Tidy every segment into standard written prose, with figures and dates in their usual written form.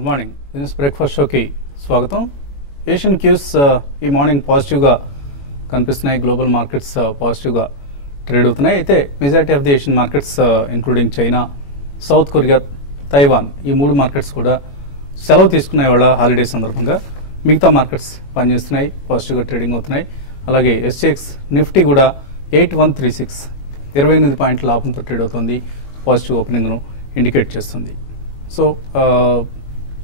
Good morning business breakfast షోకి స్వాగతం. Asian cues ఈ మార్నింగ్ పాజిటివ్గా కనిపిస్తున్నాయి. గ్లోబల్ మార్కెట్స్ పాజిటివ్గా ట్రేడ్ అవుతున్నాయి. అయితే majority of the Asian markets including China, south Korea, Taiwan ఈ మూడు మార్కెట్స్ కూడా సెలవు తీసుకునే వాళ్ళ హాలిడే సందర్భంగా మిగతా మార్కెట్స్ పనిచేస్తున్నాయి, పాజిటివ్గా ట్రేడింగ్ అవుతున్నాయి. అలాగే SGX నిఫ్టీ కూడా 8136 28 పాయింట్ల లాభంతో ట్రేడ్ అవుతుంది. పాజిటివ్ ఓపెనింగ్ను ఇండికేట్ చేస్తుంది. సో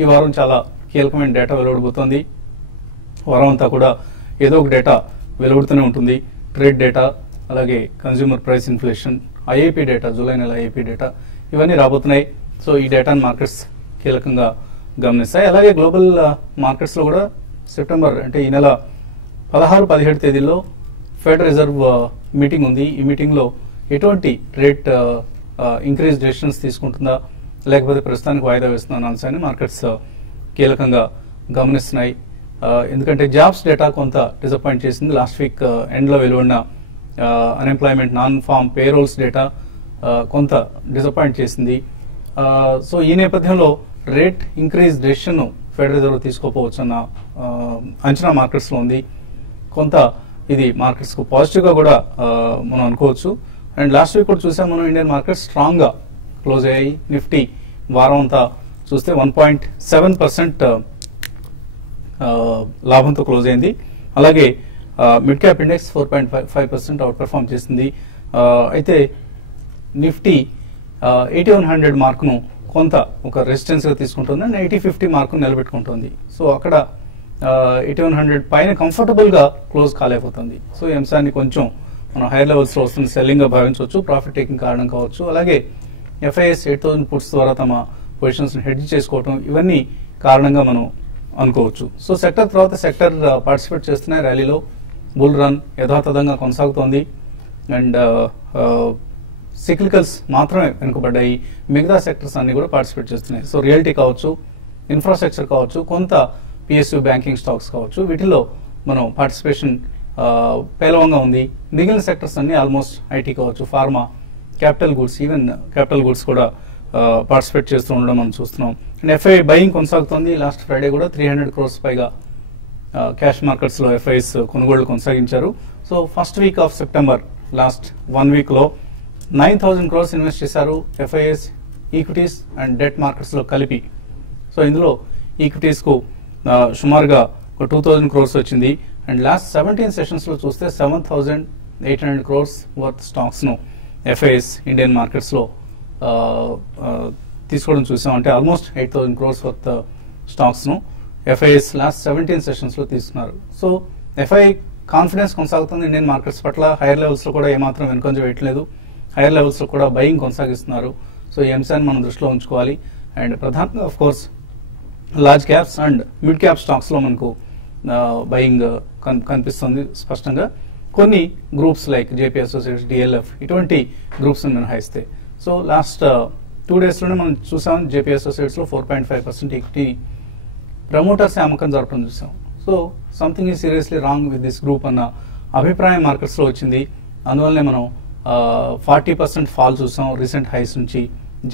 ఈ వారం చాలా కీలకమైన డేటా వెలువడబోతోంది. వారం అంతా కూడా ఏదో ఒక డేటా వెలువడుతూనే ఉంటుంది. ట్రేడ్ డేటా, అలాగే consumer price inflation, IIP data, July నెల IIP డేటా ఇవన్నీ రాబోతున్నాయి. సో ఈ డేటాను మార్కెట్స్ కీలకంగా గమనిస్తాయి. అలాగే గ్లోబల్ మార్కెట్స్లో కూడా సెప్టెంబర్ అంటే ఈ నెల 16-17 తేదీల్లో ఫెడ్ రిజర్వ్ మీటింగ్ ఉంది. ఈ మీటింగ్లో ఎటువంటి రేట్ ఇంక్రీజ్ డెసిషన్స్ తీసుకుంటుందా లేకపోతే ప్రస్తుతానికి వాయిదా వేస్తున్న అంశాన్ని మార్కెట్స్ కీలకంగా గమనిస్తున్నాయి. ఎందుకంటే జాబ్స్ డేటా కొంత డిసప్పాయింట్ చేసింది. లాస్ట్ వీక్ ఎండ్లో వెలువడిన unemployment non farm payrolls data కొంత డిసప్పాయింట్ చేసింది. సో ఈ నేపథ్యంలో rate increase decision fed reserve తీసుకోపోవచ్చు అన్న అంచనా మార్కెట్స్లో ఉంది. కొంత ఇది మార్కెట్స్కు పాజిటివ్గా కూడా మనం అనుకోవచ్చు. అండ్ లాస్ట్ వీక్ కూడా చూసాం మనం, ఇండియన్ మార్కెట్స్ స్ట్రాంగ్గా క్లోజ్ అయ్యాయి. నిఫ్టీ వారం అంతా చూస్తే 1.7% లాభంతో క్లోజ్ అయింది. అలాగే mid cap index 4.5% out perform చేసింది. అయితే నిఫ్టీ 8100 మార్కును కొంత ఒక రెసిస్టెన్స్గా తీసుకుంటుంది అండ్ 8050 మార్కును నిలబెట్టుకుంటుంది. సో అక్కడ 8100 పైన కంఫర్టబుల్గా క్లోజ్ కాలేకపోతుంది. సో ఈ అంశాన్ని కొంచెం మనం హైయర్ లెవెల్స్లో వస్తున్న సెల్లింగ్గా భావించవచ్చు, ప్రాఫిట్ టేకింగ్ కారణం కావచ్చు. అలాగే FIS 8000 పుట్స్ ద్వారా తమ పొజిషన్స్ని హెడ్జ్ చేసుకోవటం ఇవన్నీ కారణంగా మనం అనుకోవచ్చు. సో సెక్టర్ తర్వాత సెక్టర్ పార్టిసిపేట్ చేస్తున్నాయి ర్యాలీలో. బుల్ రన్ యథాతథంగా కొనసాగుతోంది అండ్ సిక్లికల్స్ మాత్రమే వెనుకబడ్డాయి. మిగతా సెక్టర్స్ అన్ని కూడా పార్టిసిపేట్ చేస్తున్నాయి. సో రియల్టీ కావచ్చు, ఇన్ఫ్రాస్ట్రక్చర్ కావచ్చు, కొంత PSU బ్యాంకింగ్ స్టాక్స్ కావచ్చు, వీటిలో మనం పార్టిసిపేషన్ పేలవంగా ఉంది. మిగిలిన సెక్టర్స్ అన్ని ఆల్మోస్ట్ IT కావచ్చు, pharma, capital goods, even capital goods కూడా పార్టిసిపేట్ చేస్తూ ఉండడం మనం చూస్తున్నాం. అండ్ FI బయింగ్ కొనసాగుతోంది. లాస్ట్ ఫ్రైడే కూడా 300 crores పైగా క్యాష్ మార్కెట్స్లో FIs కొనుగోళ్లు కొనసాగించారు. So first week off September last 1 వీక్లో 9000 crores ఇన్వెస్ట్ చేశారు FIs ఈక్విటీస్ అండ్ డెట్ మార్కెట్స్లో కలిపి. సో ఇందులో ఈక్విటీస్కు సుమారుగా ఒక 2000 crores వచ్చింది. అండ్ లాస్ట్ 17 సెషన్స్లో చూస్తే 7800 crores వర్త్ స్టాక్స్ను FIs ఇండియన్ మార్కెట్స్లో తీసుకోవడం చూసాం. అంటే ఆల్మోస్ట్ 8000 crores వర్త్ స్టాక్స్ను FIs లాస్ట్ 17 సెషన్స్లో తీసుకున్నారు. సో FI కాన్ఫిడెన్స్ కొనసాగుతుంది ఇండియన్ మార్కెట్స్ పట్ల. హైయర్ లెవెల్స్లో కూడా ఏమాత్రం వెనుకంజ వేయట్లేదు. హైయర్ లెవెల్స్లో కూడా బయింగ్ కొనసాగిస్తున్నారు. సో ఈ అంశాన్ని మనం దృష్టిలో ఉంచుకోవాలి. అండ్ ప్రధానంగా of course large caps and mid cap స్టాక్స్లో మనకు బయింగ్ కనిపిస్తుంది స్పష్టంగా. కొన్ని groups like JP Associates, DLF ఇటువంటి గ్రూప్స్ మినహాయిస్తే. సో లాస్ట్ 2 డేస్లోనే మనం చూసాం JP Associatesలో 4.5% ఈక్విటీ ప్రమోటర్స్ అమ్మకం జరపడం చూసాం. So something is seriously wrong with this group అన్న అభిప్రాయం మార్కెట్స్లో వచ్చింది. అందువల్లనే మనం 40% ఫాల్ చూసాం రీసెంట్ హైస్ నుంచి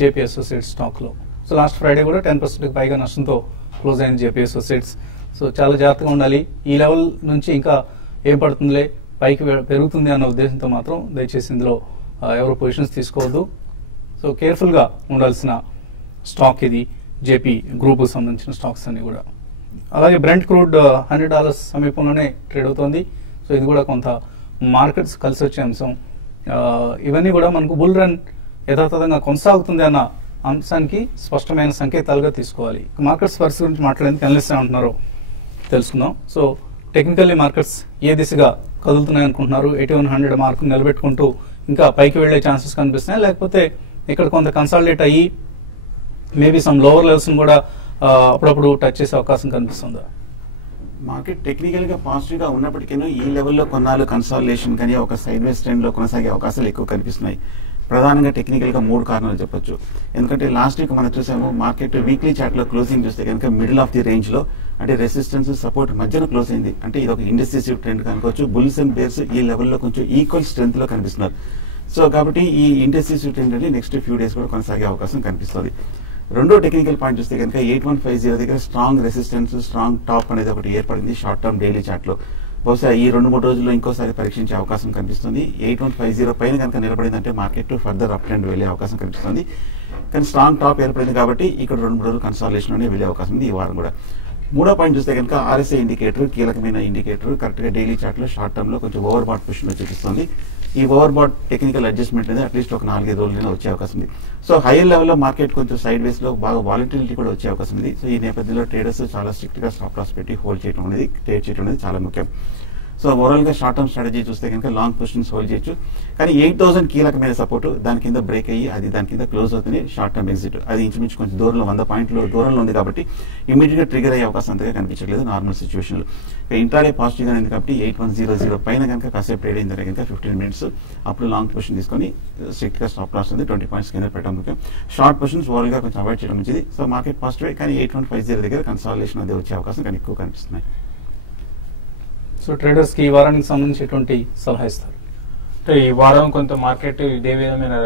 JP Associates స్టాక్లో. సో లాస్ట్ ఫ్రైడే కూడా 10% పైగా నష్టంతో క్లోజ్ అయింది JP Associates. సో చాలా జాగ్రత్తగా ఉండాలి. ఈ లెవెల్ నుంచి ఇంకా ఏం పడుతుందిలే, పైకి పెరుగుతుంది అన్న ఉద్దేశంతో మాత్రం దయచేసి ఇందులో ఎవరు పొజిషన్స్ తీసుకోవద్దు. సో కేర్ఫుల్గా ఉండాల్సిన స్టాక్ ఇది, JP గ్రూప్కు సంబంధించిన స్టాక్స్ అన్ని కూడా. అలాగే బ్రెంట్ క్రూడ్ $100 సమీపంలోనే ట్రేడ్ అవుతోంది. సో ఇది కూడా కొంత మార్కెట్స్ కలిసి వచ్చే అంశం. ఇవన్నీ కూడా మనకు బుల్ రన్ యథాతథంగా కొనసాగుతుంది అన్న అంశానికి స్పష్టమైన సంకేతాలుగా తీసుకోవాలి. మార్కెట్స్ పరిస్థితి గురించి మాట్లాడేందుకు అనలిస్ట్ ఏమంటున్నారో తెలుసుకుందాం. సో టెక్నికల్లీ మార్కెట్స్ ఏ దిశగా కదులుతున్నాయి అనుకుంటున్నారు? 8100 మార్కును నిలబెట్టుకుంటూ ఇంకా పైకి వెళ్లే ఛాన్సెస్ కనిపిస్తున్నాయి, లేకపోతే ఇక్కడ కొంత కన్సాలిడేట్ అయ్యి మేబీ సమ్ లోవర్ లెవెల్స్ కూడా అప్పుడప్పుడు టచ్ చేసే అవకాశం కనిపిస్తుందా? మార్కెట్ టెక్నికల్ గా పాజిటివ్ గా ఉన్నప్పటికీ ఈ లెవెల్లో కొన్నాళ్ళు కన్సాలిడేషన్ కానీ ఒక సైడ్ వేస్ ట్రెండ్ లో కొనసాగే అవకాశాలు ఎక్కువ కనిపిస్తున్నాయి. ప్రధానంగా టెక్నికల్ గా 3 కారణాలు చెప్పొచ్చు. ఎందుకంటే లాస్ట్ వీక్ మనం చూసాము మార్కెట్ వీక్లీ చార్ట్ లో క్లోజింగ్ చూస్తే కనుక మిడిల్ ఆఫ్ ది రేంజ్ లో, అంటే రెసిస్టెన్స్ సపోర్ట్ మధ్యన క్లోజ్ అయింది. అంటే ఇది ఒక ఇండెసిసివ్ ట్రెండ్ కనుకోవచ్చు. బుల్స్ అండ్ బేర్స్ ఈ లెవెల్లో కొంచెం ఈక్వల్ స్ట్రెంత్ లో కనిపిస్తున్నారు. సో కాబట్టి ఈ ఇండెసిసివ్ ట్రెండ్ అనేది నెక్స్ట్ ఫ్యూ డేస్ కూడా కొనసాగే అవకాశం కనిపిస్తుంది. రెండో టెక్నికల్ పాయింట్ చూస్తే కనుక 8150 దగ్గర స్ట్రాంగ్ రెసిస్టెన్స్, స్ట్రాంగ్ టాప్ అనేది ఒకటి ఏర్పడింది షార్ట్ టర్మ్ డైలీ చార్ట్ లో. బహుశా ఈ 2-3 రోజుల్లో ఇంకోసారి పరీక్షించే అవకాశం కనిపిస్తుంది. 8150 పైన కనుక నిలబడిందంటే మార్కెట్ ఫర్దర్ అప్ ట్రెండ్ వెళ్ళే అవకాశం కనిపిస్తుంది. కానీ స్ట్రాంగ్ టాప్ ఏర్పడింది కాబట్టి ఇక్కడ 2-3 రోజులు కన్సాలిడేషన్ లోనే వెళ్ళే అవకాశం ఉంది ఈ వారం కూడా. మూడో పాయింట్ చూస్తే కనుక RSI ఇండికేటర్ కీలకమైన ఇండికేటర్ కరెక్ట్ గా డైలీ చార్ట్ లో షార్ట్ టర్మ్ లో కొంచెం ఓవర్ బాట్ పొజిషన్ లో చూపిస్తుంది. ఈ ఓవర్ బాట్ టెక్నికల్ అడ్జస్ట్మెంట్ అనేది అట్లీస్ట్ ఒక 4-5 రోజులైనా వచ్చే అవకాశం ఉంది. సో హైయర్ లెవెల్లో మార్కెట్ కొంచెం సైడ్ వేస్ లో బాగా వాలటిలిటీ కూడా వచ్చే అవకాశం ఉంది. సో ఈ నేపథ్యంలో ట్రేడర్స్ చాలా స్ట్రిక్ట్ గా స్టాప్ లాస్ పెట్టి హోల్డ్ చేయడం అనేది, ట్రేడ్ చేయడం అనేది చాలా ముఖ్యం. సో ఓవరాల్ గా షార్ట్ టర్మ్ స్ట్రాటజీ చూస్తే కనుక లాంగ్ పొజిషన్స్ హోల్డ్ చేయొచ్చు. కానీ 8000 కీలకమైన సపోర్ట్, దాని కింద బ్రేక్ అయ్యి అది దాని కింద క్లోజ్ అవుతుంది షార్ట్ టర్మ్ ఎగ్జిట్. అది ఇంచుమించు కొంచెం దూరంలో 100 పాయింట్లు దూరంలో ఉంది కాబట్టి ఇమీడియట్ గా ట్రిగర్ అయ్యే అవకాశం అంతగా కనిపించట్లేదు నార్మల్ సిచ్యువేషన్ లో. ఇంట్రాడే పాజిటివ్ గా ఉంది కాబట్టి 8100 పైన కనుక కాసేపు ట్రేడ్ అయిన తర్వాత కనుక 15 మినిట్స్ అప్పుడు లాంగ్ పొజిషన్ తీసుకొని స్ట్రిక్ట్ గా స్టాప్ లాస్ ఉంది 20 పాయింట్స్ కింద పెట్టడం ముఖ్యం. షార్ట్ పొజిషన్స్ ఓవరాల్ గా కొంచెం అవాయిడ్ చేయడం మంచిది. సో మార్కెట్ పాజిటివ్ కానీ 8150 దగ్గర కన్సాలిడేషన్ అది వచ్చే అవకాశం కానీ ఎక్కువ కనిపిస్తున్నాయి. సో ట్రేడర్స్ కి ఈ వారానికి సంబంధించి ఎటువంటి సలహా ఇస్తారు? అంటే ఈ వారం కొంత మార్కెట్ ఇదే విధమైన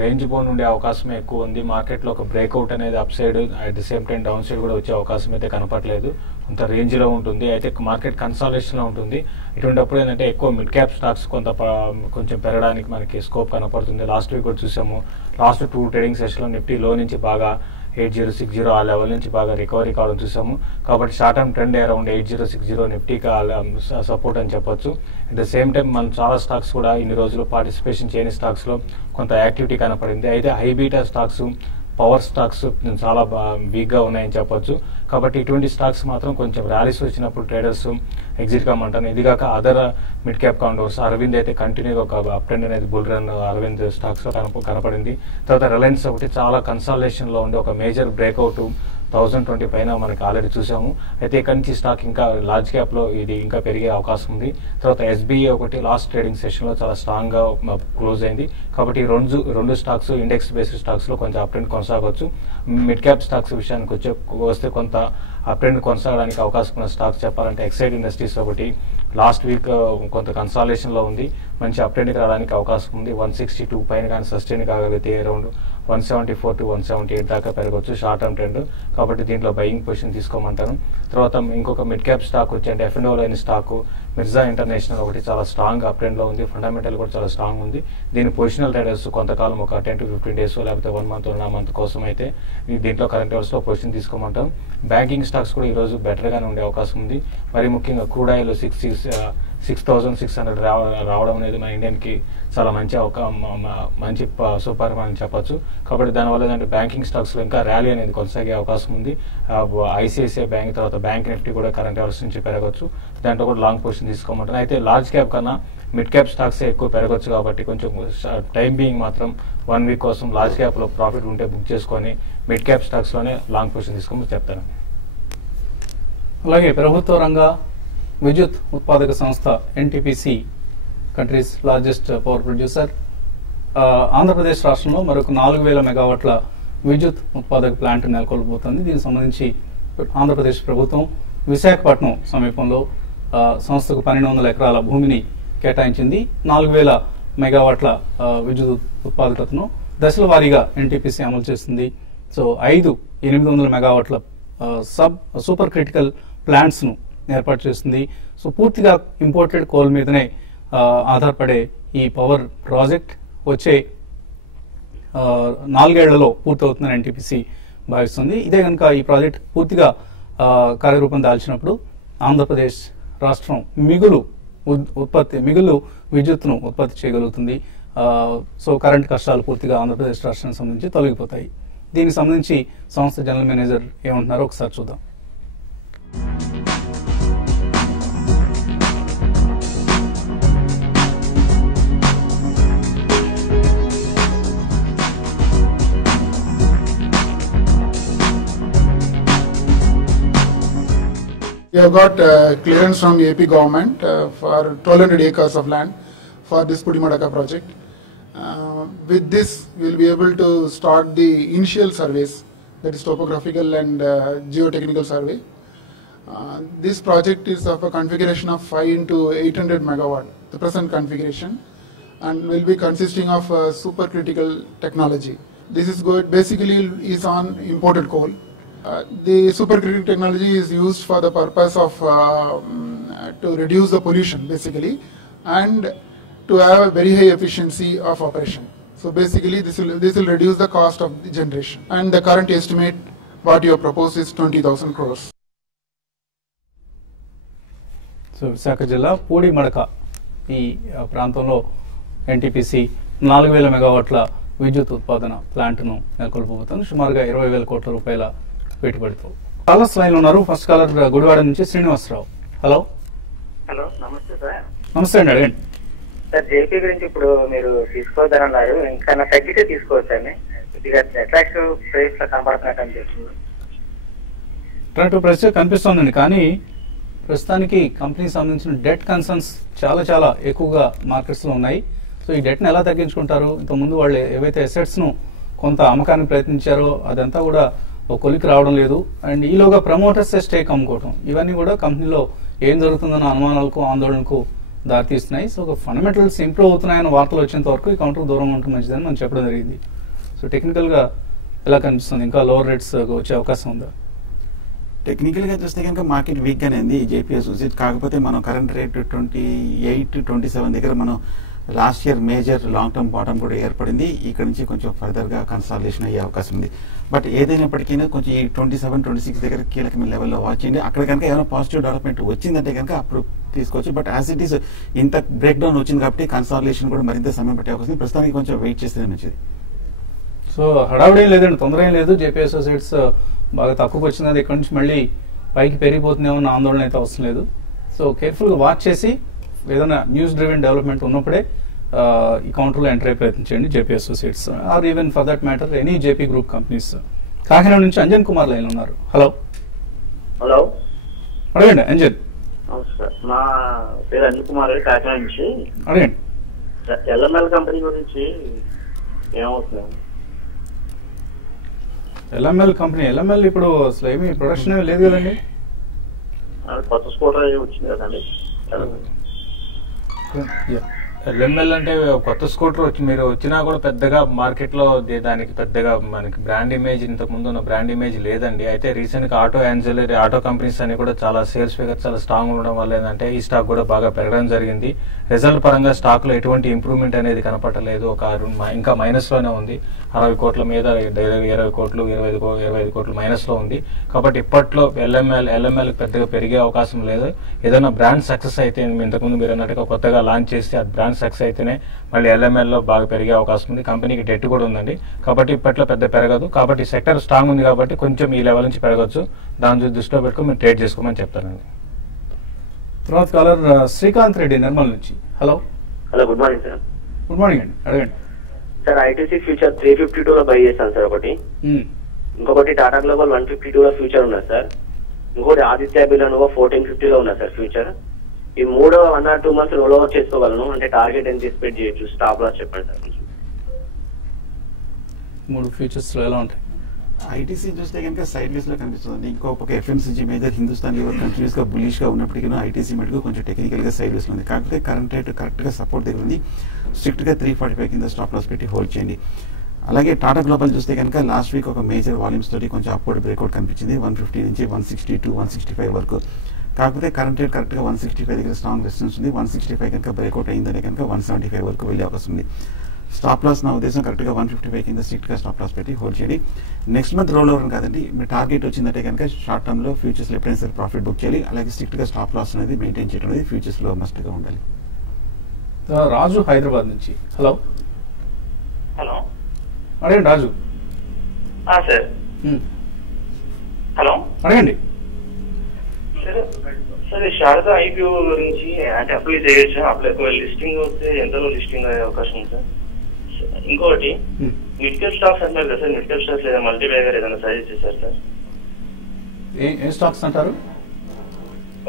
రేంజ్ బౌండ్ ఉండే అవకాశం ఎక్కువ ఉంది. మార్కెట్ లో ఒక బ్రేక్అవుట్ అనేది up side at the same time down side కూడా వచ్చే అవకాశం అయితే కనపడలేదు. కొంత రేంజ్ లో ఉంటుంది. అయితే మార్కెట్ కన్సాలిడేషన్ లో ఉంటుంది. ఇటువంటిప్పుడు ఏంటంటే ఎక్కువ మిడ్ క్యాప్ స్టాక్స్ కొంచెం పెరగడానికి మనకి స్కోప్ కనపడుతుంది. లాస్ట్ వీక్ కూడా చూసాము. లాస్ట్ 2 ట్రేడింగ్ సెషన్ లో నిఫ్టీ లో నుంచి బాగా 8060 ఆ లెవెల్ నుంచి బాగా రికవరీ కావడం చూసాము. కాబట్టి షార్ట్ టర్మ్ ట్రెండ్ అరౌండ్ 8060 నిఫ్టీకి సపోర్ట్ అని చెప్పొచ్చు. అట్ ద సేమ్ టైం మనం చాలా స్టాక్స్ కూడా ఇన్ని రోజులు పార్టిసిపేషన్ చేయని స్టాక్స్ లో కొంత యాక్టివిటీ కనపడింది. అయితే high beta stocks, power stocks చాలా వీక్ గా ఉన్నాయని చెప్పొచ్చు. కాబట్టి ఇటువంటి స్టాక్స్ మాత్రం కొంచెం ర్యాలీస్ వచ్చినప్పుడు ట్రేడర్స్ ఎగ్జిట్ కామంటారు. ఇదిగాక other mid cap counters Arvind అయితే కంటిన్యూగా ఒక అప్ ట్రెండ్ అనేది బుల్ రన్ అరవింద్ స్టాక్స్ లో కనపడింది. తర్వాత రిలయన్స్ ఒకటి చాలా కన్సాలిడేషన్ లో ఉండి ఒక మేజర్ బ్రేక్అవుట్ 1020 పైన మనకి ఆల్రెడీ చూసాము. అయితే ఇక్కడి నుంచి స్టాక్ ఇంకా లార్జ్ క్యాప్ లో ఇది ఇంకా పెరిగే అవకాశం ఉంది. తర్వాత SBI ఒకటి లాస్ట్ ట్రేడింగ్ సెషన్ లో చాలా స్ట్రాంగ్ గా క్లోజ్ అయింది. కాబట్టి రెండు స్టాక్స్ ఇండెక్స్ బేస్డ్ స్టాక్స్ లో కొంచెం అప్ ట్రెండ్ కొనసాగవచ్చు. మిడ్ క్యాప్ స్టాక్స్ విషయానికి వస్తే కొంత అప్ ట్రెండ్ కొనసాగడానికి అవకాశం ఉన్న స్టాక్స్ చెప్పాలంటే ఎక్సైడ్ ఇండస్ట్రీస్ ఒకటి లాస్ట్ వీక్ కొంత కన్సాలిడేషన్ లో ఉంది. మంచి అప్ ట్రెండ్ రావడానికి అవకాశం ఉంది. 162 పైన కానీ సస్టైన్ కాగలిగితే అరౌండ్ 174 to 178 దాకా పెరగవచ్చు షార్ట్ టర్మ్ ట్రెండ్. కాబట్టి దీంట్లో బయింగ్ పొజిషన్ తీసుకోమంటాను. తర్వాత ఇంకొక మిడ్ క్యాప్ స్టాక్ వచ్చి అంటే F&O లేని స్టాక్ మిర్జా ఇంటర్నేషనల్ ఒకటి చాలా స్ట్రాంగ్ అప్ ట్రెండ్ లో ఉంది. ఫండమెంటల్ కూడా చాలా స్ట్రాంగ్ ఉంది. దీని పొజిషనల్ ట్రేడర్స్ కొంతకాలం ఒక 10 to 15 డేస్ లేకపోతే 1 month 1 month కోసం అయితే దీంట్లో కరెంట్ అవర్స్ లో పొజిషన్ తీసుకోమంటాం. బ్యాంకింగ్ స్టాక్స్ కూడా ఈ రోజు బెటర్ గానే ఉండే అవకాశం ఉంది. మరి ముఖ్యంగా క్రూడ్ ఆయిల్ 6600 రావడం అనేది మన ఇండియన్ కి చాలా మంచి సూపర్ అని చెప్పొచ్చు. కాబట్టి దానివల్ల ఏంటంటే బ్యాంకింగ్ స్టాక్స్ లో ఇంకా ర్యాలీ అనేది కొనసాగే అవకాశం ఉంది. ICICI బ్యాంక్ తర్వాత బ్యాంక్ నిఫ్టీ కూడా కరెంట్ అవర్స్ నుంచి పెరగవచ్చు. దాంట్లో కూడా లాంగ్ పొజిషన్ తీసుకోమంటారు. అయితే లార్జ్ క్యాప్ కన్నా మిడ్ క్యాప్ స్టాక్స్ ఎక్కువ పెరగవచ్చు. కాబట్టి కొంచెం టైం బీయింగ్ మాత్రం 1 week కోసం లార్జ్ క్యాప్ లో ప్రాఫిట్ ఉంటే బుక్ చేసుకొని మిడ్ క్యాప్ స్టాక్స్ లోనే లాంగ్ పొజిషన్ తీసుకోమని చెప్తాను. అలాగే ప్రభుత్వ రంగ విద్యుత్ ఉత్పాదక సంస్థ NTPC countries largest power producer Andhra Pradesh రాష్ట్రంలో మరొక 4000 మెగావాట్ల విద్యుత్ ఉత్పాదక ప్లాంట్ నెలకొల్పబోతోంది. దీనికి సంబంధించి ఆంధ్రప్రదేశ్ ప్రభుత్వం విశాఖపట్నం సమీపంలో సంస్థకు 1200 ఎకరాల భూమిని కేటాయించింది. 4000 మెగావాట్ల విద్యుత్ ఉత్పాదకతను దశల వారీగా NTPC అమలు చేస్తుంది. సో 5 800 మెగావాట్ల సూపర్ క్రిటికల్ ప్లాంట్స్ ను ఏర్పాటు చేస్తుంది. సో పూర్తిగా ఇంపోర్టెడ్ కోల్ మీదనే ఆధారపడే ఈ పవర్ ప్రాజెక్ట్ వచ్చే 4 ఏళ్లలో పూర్తవుతుందని NTPC భావిస్తుంది. ఇదే కనుక ఈ ప్రాజెక్ట్ పూర్తిగా కార్యరూపం దాల్చినప్పుడు ఆంధ్రప్రదేశ్ రాష్ట్రం మిగులు విద్యుత్తును ఉత్పత్తి చేయగలుగుతుంది. సో కరెంట్ కష్టాలు పూర్తిగా ఆంధ్రప్రదేశ్ రాష్ట్రానికి సంబంధించి తొలగిపోతాయి. దీనికి సంబంధించి సంస్థ జనరల్ మేనేజర్ ఏమంటున్నారో ఒకసారి చూద్దాం. We have got clearance from AP government for 1200 acres of land for this Pudimadaka project. With this, we will be able to start the initial surveys, that is topographical and geotechnical survey. This project is of a configuration of 5 into 800 megawatt, the present configuration, and will be consisting of supercritical technology, This is good. Basically, is on imported coal. The supercritical technology is used for the purpose of to reduce the pollution, basically, and to have a very high efficiency of operation. So basically, this will reduce the cost of the generation. And the current estimate what you have proposed is 20,000 crores. So Visakha జిల్లా పూడిమడక ఈ ప్రాంతంలో NTPC 4,000 మెగావాట్ల విద్యుత్ ఉత్పాదన ప్లాంట్ను నెలకొల్పబోతుంది. సుమారుగా 20,000 కోట్ల రూపాయల పెట్టుబడితో. కాలర్స్ లైన్ ఉన్నారు. ఫస్ట్ కాలర్ గుడివాడ నుంచి శ్రీనివాసరావు. హలో. హలో, నమస్తే సార్. నమస్తే అండి, అడగండి సార్. జేపీ గురించి ఇప్పుడు మీరు తీసుకోవద్దన్నారు, ఇంకా తగ్గితే తీసుకోవచ్చండి. కొద్దిగా అట్రాక్టివ్ ప్రైస్ లో కనబడుతున్నట్టు అనిపిస్తుంది. అట్రాక్టివ్ ప్రైస్ కనిపిస్తోందండి, కానీ ప్రస్తుతానికి కంపెనీకి సంబంధించిన డెట్ కన్సర్న్స్ చాలా ఎక్కువగా మార్కెట్స్ లో ఉన్నాయి. సో ఈ డెట్ ని ఎలా తగ్గించుకుంటారు? ఇంతకుముందు వాళ్ళు ఏవైతే అసెట్స్ ను కొంత అమ్మకానికి ప్రయత్నించారో అదంతా కూడా ఒక కొలికి రావడం లేదు. అండ్ ఈలోగా ప్రమోటర్స్ స్టేక్ అమ్ముకోవడం, ఇవన్నీ కూడా కంపెనీలో ఏం జరుగుతుందన్న అనుమానాలకు ఆందోళనకు దారితీస్తున్నాయి. సో ఒక ఫండమెంటల్స్ ఇంప్రూవ్ అవుతున్నాయన్న వార్తలు వచ్చేంత వరకు ఈ కౌంటర్ దూరంగా ఉంటుంది మంచిదని మనం చెప్పడం జరిగింది. సో టెక్నికల్ గా ఎలా కనిపిస్తుంది? ఇంకా లోవర్ రేట్స్ వచ్చే అవకాశం ఉందా? టెక్నికల్ గా చూస్తే కనుక మార్కెట్ వీక్ గానే ఉంది ఈ జేపీఎస్ సూసిట్. కాకపోతే మనం కరెంట్ రేట్ 28-27 దగ్గర మనం last year major long term bottom కూడా ఏర్పడింది. ఇక్కడ నుంచి కొంచెం ఫర్దర్ గా కన్సాలిడేషన్ అయ్యే అవకాశం ఉంది. బట్ ఏదైనప్పటికీ కొంచెం ఈ 27-26 దగ్గర కీలకమైన లెవెల్లో వాచ్ చేయండి. అక్కడ కనుక ఏమైనా పాజిటివ్ డెవలప్మెంట్ వచ్చిందంటే కనుక అప్పుడు తీసుకోవచ్చు. బట్ యాజ్ ఇట్ ఈస్ ఇంత బ్రేక్ డౌన్ వచ్చింది కాబట్టి కన్సాలిడేషన్ కూడా మరింత సమయం పట్టే అవకాశం. ప్రస్తుతానికి కొంచెం వెయిట్ చేస్తే మంచిది. సో హడావుడేం లేదండి, తొందర ఏం లేదు. జేపీ అసోసియేట్స్ బాగా తక్కువకి వచ్చింది, అది ఇక్కడ నుంచి మళ్ళీ పైకి పెరిగిపోతుందేమో అన్న ఆందోళన అయితే అవసరం లేదు. సో కేర్ఫుల్ గా వాచ్ చేసి ఏదైనా న్యూస్ డ్రివెన్ డెవలప్మెంట్ ఉన్నప్పుడే ఈ కౌంటర్లో ఎంటర్ అయ్యే ప్రయత్నించండి JP associates or even for that matter any JP group companies. Kakinada నుంచి అంజన్ కుమార్ లైన్ ఉన్నారు. హలో. హలో, అడగండి అంజన్. నమస్కారం. నా పేరు అంజన్ కుమార్, కాకినాడ నుంచి. అడగండి. ఎల్ఎంఎల్ కంపెనీ గురించి ఏమవుతుంది? ఎల్ఎంఎల్ కంపెనీ, ఎల్ఎంఎల్ ఇప్పుడు అసలు ఏమి ప్రొడక్షన్ ఏమి లేదు కదండి. కొత్త స్కూటర్ వచ్చింది కదండి. ఎల్ఎంఎల్ అంటే కొత్త స్కూటర్ వచ్చి మీరు వచ్చినా కూడా పెద్దగా మార్కెట్ లో దానికి పెద్దగా మనకి బ్రాండ్ ఇమేజ్ ఇంతకు ముందు ఉన్న బ్రాండ్ ఇమేజ్ లేదండి. అయితే రీసెంట్ గా ఆటో యాన్సిలరీ ఆటో కంపెనీస్ అని కూడా చాలా సేల్స్ ఫిగర్ చాలా స్ట్రాంగ్ ఉండడం వల్ల ఏంటంటే ఈ స్టాక్ కూడా బాగా పెరగడం జరిగింది. రిజల్ట్ పరంగా స్టాక్ లో ఎటువంటి ఇంప్రూవ్మెంట్ అనేది కనపడలేదు. ఇంకా మైనస్ లోనే ఉంది. 60 కోట్ల మీద 20 కోట్లు 25 కోట్లు మైనస్ లో ఉంది. కాబట్టి ఇప్పట్లో ఎల్ఎంఎల్ పెద్దగా పెరిగే అవకాశం లేదు. ఏదైనా బ్రాండ్ సక్సెస్ అయితే ఇంతకుముందు మీరు అన్నట్టుగా కొత్తగా లాంచ్ చేస్తే అది బ్రాండ్ సక్సెస్ అయితేనే మళ్ళీ ఎల్ఎంఎల్ లో బాగా పెరిగే అవకాశం ఉంది. కంపెనీకి డెట్ కూడా ఉందండి, కాబట్టి ఇప్పట్లో పెద్ద పెరగదు. కాబట్టి సెక్టర్ స్ట్రాంగ్ ఉంది కాబట్టి కొంచెం ఈ లెవెల్ నుంచి పెరగచ్చు. దాని దృష్టిలో పెట్టుకుని మీరు ట్రేడ్ చేసుకోమని చెప్తానండి. తర్వాత కాలర్ శ్రీకాంత్ రెడ్డి నిర్మల్ నుంచి. Hello. Hello, good morning sir. Good morning అండి, అడగండి. సార్, ఐటీసీ ఫ్యూచర్ 352 లో బై చేశాను సార్ ఒకటి. ఇంకొకటి టాటా గ్లోబల్ 152 లో ఫ్యూచర్ ఉన్నది సార్. ఇంకోటి ఆదిత్య బిర్లా 1450 లో ఉన్నది సార్ ఫ్యూచర్. ఈ 1 or 2 months రోల్ ఓవర్ చేసుకోగలను అంటే టార్గెట్ ఎంత ఎక్స్పెక్ట్ చేయొచ్చు? స్టాప్ లాస్ చెప్పండి సార్. 3 ఫ్యూచర్స్ లో ఎలా ఉంటాయి? ఐటీసీ చూస్తే కనుక సైడ్ వేస్ లో కనిపిస్తుంది. ఇంకొక FMCG major Hindustan Lever continuous గా బులిష్ గా ఉన్నప్పటికీ ఐటీసీ మటుకు కొంచెం టెక్నికల్ గా సైడ్ వేస్ లో ఉంది. కాకపోతే కరెంట్ రేట్ కరెక్ట్ గా సపోర్ట్ దగ్గర ఉంది. స్ట్రిక్ట్ గా 345 కింద స్టాప్ లాస్ పెట్టి హోల్డ్ చేయండి. అలాగే టాటా గ్లోబల్ చూస్తే కనుక లాస్ట్ వీక్ ఒక మేజర్ వాల్యూమ్స్ తోటి కొంచెం అప్వర్డ్ బ్రేక్అవుట్ కనిపించింది 150 నుంచి 162-165 వరకు. కాకపోతే కరెంట్ రేట్ కరెక్ట్ గా 165 దగ్గర స్ట్రాంగ్ రెసిస్టెన్స్ ఉంది. 165 కనుక బ్రేక్అవుట్ అయిందని కనుక 175 వరకు వెళ్ళే అవకాశం ఉంది. స్టాప్ లాస్ నా ఉద్దేశం కరెక్ట్ గా 155 కింద స్ట్రిక్ట్ గా స్టాప్ లాస్ పెట్టి హోల్డ్ చేయండి. నెక్స్ట్ మంత్ రోల్ ఓవర్ కాదండి, మీ టార్గెట్ వచ్చిందంటే కనుక షార్ట్ టర్మ్ లో ఫ్యూచర్స్ లో ఎప్పుడైనా సరే ప్రాఫిట్ బుక్ చేయాలి. అలాగే స్ట్రిక్ట్ గా స్టాప్ లాస్ అనేది మెయింటైన్ చేయడం అనేది ఫ్యూచర్స్ లో మస్ట్ గా ఉండాలి. రాజు హైదరాబాద్ నుంచి. హలో. హలో, అడగండి రాజు. సార్. హలో, అడగండి. సార్, శారదా ఐపీఓ గురించి అంటే అప్లై చేయొచ్చు? అప్లై లిస్టింగ్ వస్తే ఎంతలో లిస్టింగ్ అయ్యే అవకాశం ఉంది సార్? ఇంకోటి మిడ్ క్యాప్ స్టాక్స్ అంటారు కదా సార్, మిడ్ క్యాప్ స్టాక్స్ లేదా మల్టీబ్యాగర్ ఏదైనా సజెస్ట్ చేశారు సార్? ఏ స్టాక్స్ అంటారు?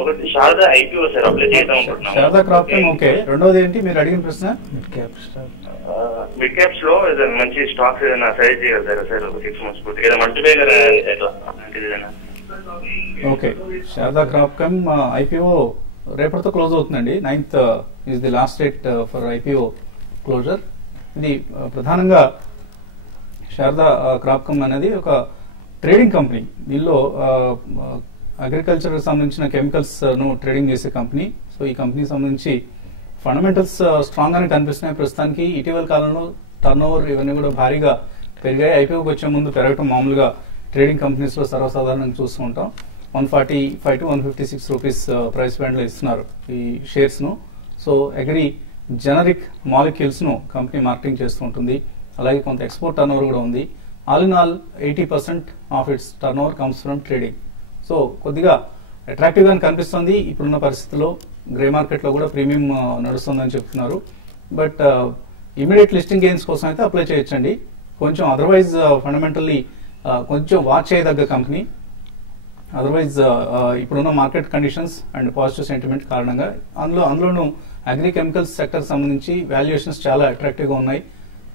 ఒకటి శారదా ఐపీఓ సార్, అప్లై చేద్దాం అనుకుంటున్నాం. Sharada crop time okay. రెండోది ఏంటి మీరు అడిగిన ప్రశ్న? మిడ్ క్యాప్స్ లో ఏదైనా మంచి స్టాక్స్ ఏదైనా సజెస్ట్ చేయగలుగుతారా సార్? 6 months పూర్తి ఏదైనా మల్టీబ్యాగర్ ఏదైనా? Okay, Sharda Cropchem IPO రేపటితో క్లోజ్ అవుతుందండి. 9th is the last date for IPO closure. ఇది ప్రధానంగా శారదా క్రాప్కమ్ అనేది ఒక ట్రేడింగ్ కంపెనీ. దీనిలో అగ్రికల్చర్ సంబంధించిన కెమికల్స్ ను ట్రేడింగ్ చేసే కంపెనీ. సో ఈ కంపెనీకి సంబంధించి ఫండమెంటల్స్ స్ట్రాంగ్ గానే కనిపిస్తున్నాయి ప్రస్తుతానికి. ఇటీవల కాలంలో టర్న్ ఓవర్ ఇవన్నీ కూడా భారీగా పెరిగాయి. ఐపీఓకి వచ్చే ముందు పెరగటం మామూలుగా ట్రేడింగ్ కంపెనీస్ లో సర్వసాధారణంగా చూస్తూ ఉంటాం. 145 to 156 రూపీస్ ప్రైస్ బ్యాండ్ లో ఇస్తున్నారు ఈ షేర్స్ ను. సో అగ్రి జనరిక్ మాలిక్యూల్స్ ను కంపెనీ మార్కెటింగ్ చేస్తూ ఉంటుంది. అలాగే కొంత ఎక్స్పోర్ట్ టర్న్ ఓవర్ కూడా ఉంది. All in all 80% of it's turn over comes from trading. So కొద్దిగా అట్రాక్టివ్ గా కనిపిస్తుంది. ఇప్పుడున్న పరిస్థితుల్లో గ్రే మార్కెట్ లో కూడా ప్రీమియం నడుస్తుందని చెప్తున్నారు. బట్ ఇమీడియట్ లిస్టింగ్ గెయిన్స్ కోసం అయితే అప్లై చేయొచ్చండి. కొంచెం అదర్వైజ్ ఫండమెంటల్లీ కొంచెం వాచ్ చేయదగ్గ కంపెనీ. అదర్వైజ్ ఇప్పుడున్న market conditions and positive sentiment కారణంగా అందులోనూ అగ్రి కెమికల్స్ సెక్టర్ సంబంధించి వాల్యుయేషన్స్ చాలా అట్రాక్టివ్ గా ఉన్నాయి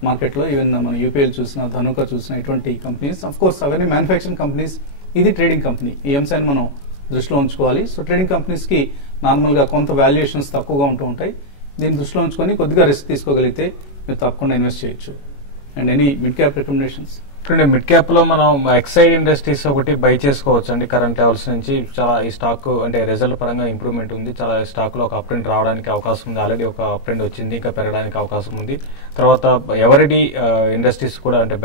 మార్కెట్ లో. ఈవెన్ మనం యూపీఎల్ చూసిన, ధనుక చూసిన ఇటువంటి కంపెనీస్, అఫ్ కోర్స్ అవన్నీ మ్యానుఫ్యాక్చరింగ్ కంపెనీస్, ఇది ట్రేడింగ్ కంపెనీ. ఈ అంశాన్ని మనం దృష్టిలో ఉంచుకోవాలి. సో ట్రేడింగ్ కంపెనీస్ కి నార్మల్ గా కొంత వాల్యుయేషన్స్ తక్కువగా ఉంటూ ఉంటాయి. దీన్ని దృష్టిలో ఉంచుకొని కొద్దిగా రిస్క్ తీసుకోగలిగితే మీరు తప్పకుండా ఇన్వెస్ట్ చేయొచ్చు. And any mid cap recommendations? Mid cap లో మనం ఎక్సైడ్ ఇండస్ట్రీస్ ఒకటి బై చేసుకోవచ్చు అండి. కరెంట్ లెవెల్స్ నుంచి చాలా ఈ స్టాక్ అంటే రిజల్ట్ పరంగా ఇంప్రూవ్మెంట్ ఉంది. చాలా స్టాక్ లో ఒక అప్ ట్రెండ్ రావడానికి అవకాశం ఉంది. ఆల్రెడీ ఒక అప్ ట్రెండ్ వచ్చింది, ఇంకా పెరగడానికి అవకాశం ఉంది. తర్వాత ఎవరిడి ఇండస్ట్రీస్ కూడా అంటే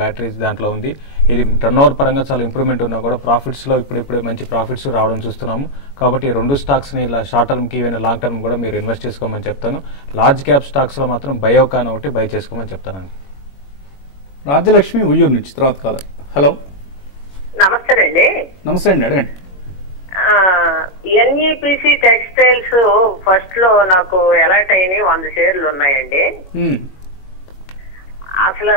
బ్యాటరీస్ దాంట్లో ఉంది. ఇది టర్న్ ఓవర్ పరంగా చాలా ఇంప్రూవ్మెంట్ ఉన్నా కూడా ప్రాఫిట్స్ లో ఇప్పుడే మంచి ప్రాఫిట్స్ రావడం చూస్తున్నాము. కాబట్టి రెండు స్టాక్స్ ని ఇలా షార్ట్ టర్మ్ కి ఈవెన్ లాంగ్ టర్మ్ కూడా మీరు ఇన్వెస్ట్ చేసుకోమని చెప్తాను. లార్జ్ క్యాప్ స్టాక్స్ లో మాత్రం బయోకాన్ ఒకటి బై చేసుకోమని చెప్తానండి. రాజ్యలక్ష్మి ఉయ్యూరు నుంచి తర్వాత కాలర్. హలో, నమస్తే అండి. నమస్తే అండి, అడగండి. ఎన్ఈపిసి టెక్స్టైల్స్ ఫస్ట్ లో నాకు ఎలర్ట్ అయినాయి 100 షేర్లు ఉన్నాయండి. అసలు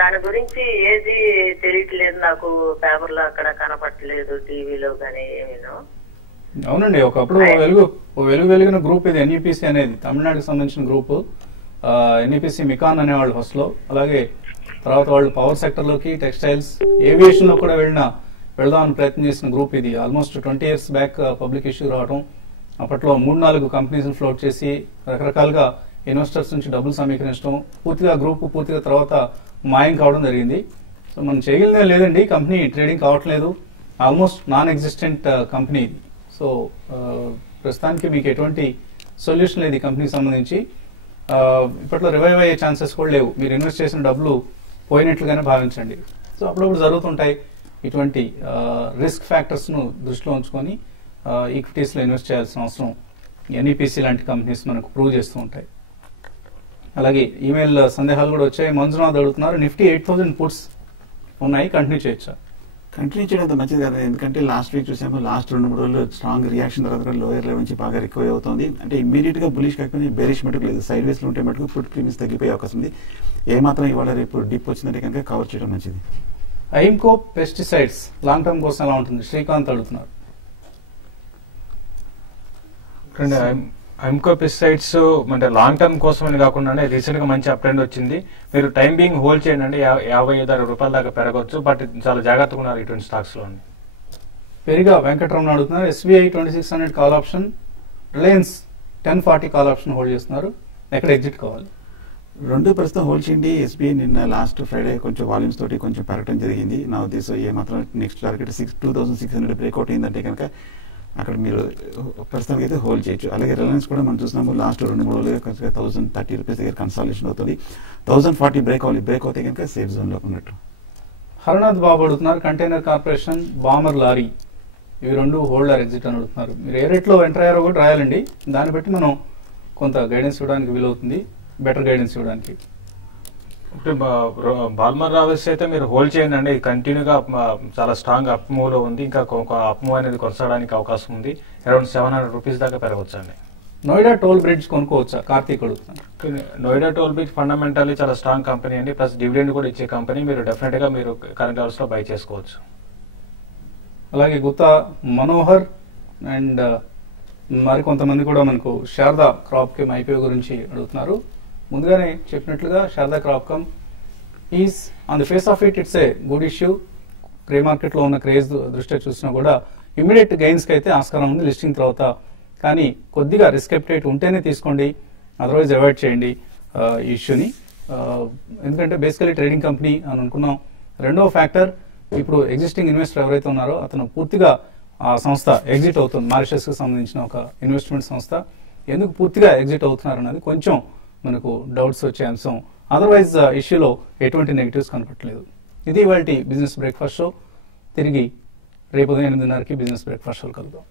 దాని గురించి ఏది తెలియట్లేదు నాకు. పేపర్లో అక్కడ కనపట్టలేదు, టీవీలో కానీ ఏమీను. అవునండి, ఒకప్పుడు వెలుగున గ్రూప్ ఇది ఎన్ఈపిసి అనేది, తమిళనాడుకి సంబంధించిన గ్రూప్. ఎన్ఈపిసి మికాన్ అనేవాళ్ళు ఫస్ట్ లో. అలాగే తర్వాత వాళ్ళు పవర్ సెక్టర్ లోకి, టెక్స్టైల్స్, ఏవియేషన్ లో కూడా వెళ్దామని ప్రయత్నం చేసిన గ్రూప్ ఇది. Almost 20 years back public issue రావడం, అప్పట్లో 3-4 కంపెనీస్ ఫ్లోట్ చేసి రకరకాలుగా ఇన్వెస్టర్స్ నుంచి డబ్బులు సమీకరించడం, పూర్తిగా గ్రూప్ పూర్తిగా తర్వాత మాయం కావడం జరిగింది. సో మనం చేయగలిగే లేదండి, కంపెనీ ట్రేడింగ్ కావట్లేదు, ఆల్మోస్ట్ నాన్ ఎగ్జిస్టెంట్ కంపెనీ ఇది. సో ప్రస్తుతానికి మీకు ఎటువంటి సొల్యూషన్ లేదు ఈ కంపెనీకి సంబంధించి. ఇప్పట్లో రివైవ్ అయ్యే ఛాన్సెస్ కూడా లేవు. మీరు ఇన్వెస్ట్ చేసిన డబ్బులు పోయినట్లుగానే భావించండి. సో అప్పుడప్పుడు జరుగుతుంటాయి ఇటువంటి రిస్క్ ఫ్యాక్టర్స్ ను దృష్టిలో ఉంచుకొని ఈక్విటీస్ లో ఇన్వెస్ట్ చేయాల్సిన అవసరం ఎన్ఈపిసి లాంటి కంపెనీస్ మనకు ప్రూవ్ చేస్తూ ఉంటాయి. అలాగే ఈమెయిల్ సందేహాలు కూడా వచ్చాయి. మంజునాథ్ అడుగుతున్నారు, నిఫ్టీ 8000 పుట్స్ ఉన్నాయి, కంటిన్యూ చేయొచ్చా? కంటిన్యూ చేయడం మంచిది కదా, ఎందుకంటే లాస్ట్ వీక్ చూసాము, లాస్ట్ 2-3 రోజులు స్ట్రాంగ్ రియాక్షన్ తర్వాత లోయర్ లెవెల్ నుంచి బాగా రికవర్ అవుతుంది. అంటే ఇమీడియట్ గా బులిష్ కాకపోతే బేరిష్ మటుకు లేదు, సైడ్ వేస్ లో ఉంటే మటుకు పుట్ ప్రీమియమ్స్ తగ్గిపోయే అవకాశం ఉంది. ఏమాత్రం ఇవాళ రేపు డిప్ వచ్చిందంటే కనుక కవర్ చేయడం మంచిది. ఐమ్కో పెస్టిసైడ్స్ లాంగ్ టర్మ్ కోసం ఎలా ఉంటుంది? శ్రీకాంత్ అడుగుతున్నారు. ఐమ్కో పెస్టిసైడ్స్ అంటే లాంగ్ టర్మ్ కోసం అని కాకుండా రీసెంట్ గా మంచి అప్ ట్రెండ్ వచ్చింది. మీరు టైం బీయింగ్ హోల్డ్ చేయండి అంటే 55-60 రూపాయల దాకా పెరగవచ్చు. బట్ చాలా జాగ్రత్తగా ఉన్నారు ఇటువంటి స్టాక్స్ లో. పెరిగా వెంకటరమణ అడుగుతున్నారు, SBI 2600 call option, Reliance 1040 call option hold చేస్తున్నారు, ఎక్కడ ఎగ్జిట్ కావాలి? రెండు ప్రస్తుతం హోల్డ్ చేయండి. ఎస్బీఐ నిన్న లాస్ట్ ఫ్రైడే కొంచెం వాల్యూమ్స్ తోటి కొంచెం పెరగడం జరిగింది. నా ఉద్దేశం ఏమాత్రం నెక్స్ట్ టార్గెట్ 2600 బ్రేక్అవుట్ అయిందంటే కనుక అక్కడ మీరు ప్రస్తుతానికి అయితే హోల్డ్ చేయొచ్చు. అలాగే రిలయన్స్ కూడా మనం చూసినాము, లాస్ట్ 2-3 రోజులుగా 1030 రూపీస్ దగ్గర కన్సాలిడేషన్ అవుతుంది. 1040 బ్రేక్ అవుతే కనుక సేఫ్ జోన్ లో ఉన్నట్టు. హరనాథ్ బాబు అడుగుతున్నారు, కంటైనర్ కార్పొరేషన్, బామర్ లారీ, ఇవి రెండు హోల్డ్ ఆర్ ఎగ్జిట్ అని అడుగుతున్నారు. మీరు ఏ రేట్లో ఎంటర్ అయ్యారో కూడా రాయాలండి, దాన్ని బట్టి మనం కొంత గైడెన్స్ ఇవ్వడానికి వీలవుతుంది, బెటర్ గైడెన్స్ ఇవ్వడానికి. బాల్మర్ రావేస్ అయితే మీరు హోల్డ్ చేయండి అండి. కంటిన్యూగా చాలా స్ట్రాంగ్ అప్ మూవ్ లో ఉంది. ఇంకా అప్ మూవ్ అనేది కొనసాగడానికి అవకాశం ఉంది. అరౌండ్ 700 రూపీస్ దాకా పెరగవచ్చు అండి. నోయిడా టోల్ బ్రిడ్జ్ కొనుక్కోవచ్చా? కార్తీక్ అడుగుతున్నారు. నోయిడా టోల్ బ్రిడ్జ్ ఫండమెంటల్లీ చాలా స్ట్రాంగ్ కంపెనీ అండి, ప్లస్ డివిడెండ్ కూడా ఇచ్చే కంపెనీ. మీరు డెఫినెట్ గా మీరు కరెంట్ లెవెల్స్ లో బై చేసుకోవచ్చు. అలాగే గుత్తా మనోహర్ అండ్ మరికొంతమంది కూడా మనకు శారదా క్రాప్కమ్ ఐపీఓ గురించి అడుగుతున్నారు. ముందుగానే చెప్పినట్లుగా Sharda Cropchem is on the face of it's a good issue. Grey market లో ఉన్న క్రేజ్ దృష్ట్యా చూసినా కూడా ఇమీడియట్ గెయిన్స్ కి అయితే ఆస్కారం ఉంది లిస్టింగ్ తర్వాత. కానీ కొద్దిగా రిస్క్ అప్టైట్ ఉంటేనే తీసుకోండి, అదర్వైజ్ అవాయిడ్ చేయండి ఈ ఇష్యూని. ఎందుకంటే బేసికలీ ట్రేడింగ్ కంపెనీ అని అనుకున్నాం. రెండవ ఫ్యాక్టర్, ఇప్పుడు ఎగ్జిస్టింగ్ ఇన్వెస్టర్ ఎవరైతే ఉన్నారో అతను పూర్తిగా ఆ సంస్థ ఎగ్జిట్ అవుతుంది. మారిషస్ కి సంబంధించిన ఒక ఇన్వెస్ట్మెంట్ సంస్థ ఎందుకు పూర్తిగా ఎగ్జిట్ అవుతున్నారు అన్నది కొంచెం మనకు డౌట్స్ వచ్చే అంశం. అదర్వైజ్ ఇష్యూలో ఎటువంటి నెగిటివ్స్ కనపట్లేదు. ఇది ఇవాల్టి బిజినెస్ బ్రేక్ఫాస్ట్ షో. తిరిగి రేపు 8:30కి బిజినెస్ బ్రేక్ఫాస్ట్ షోలు కలుద్దాం.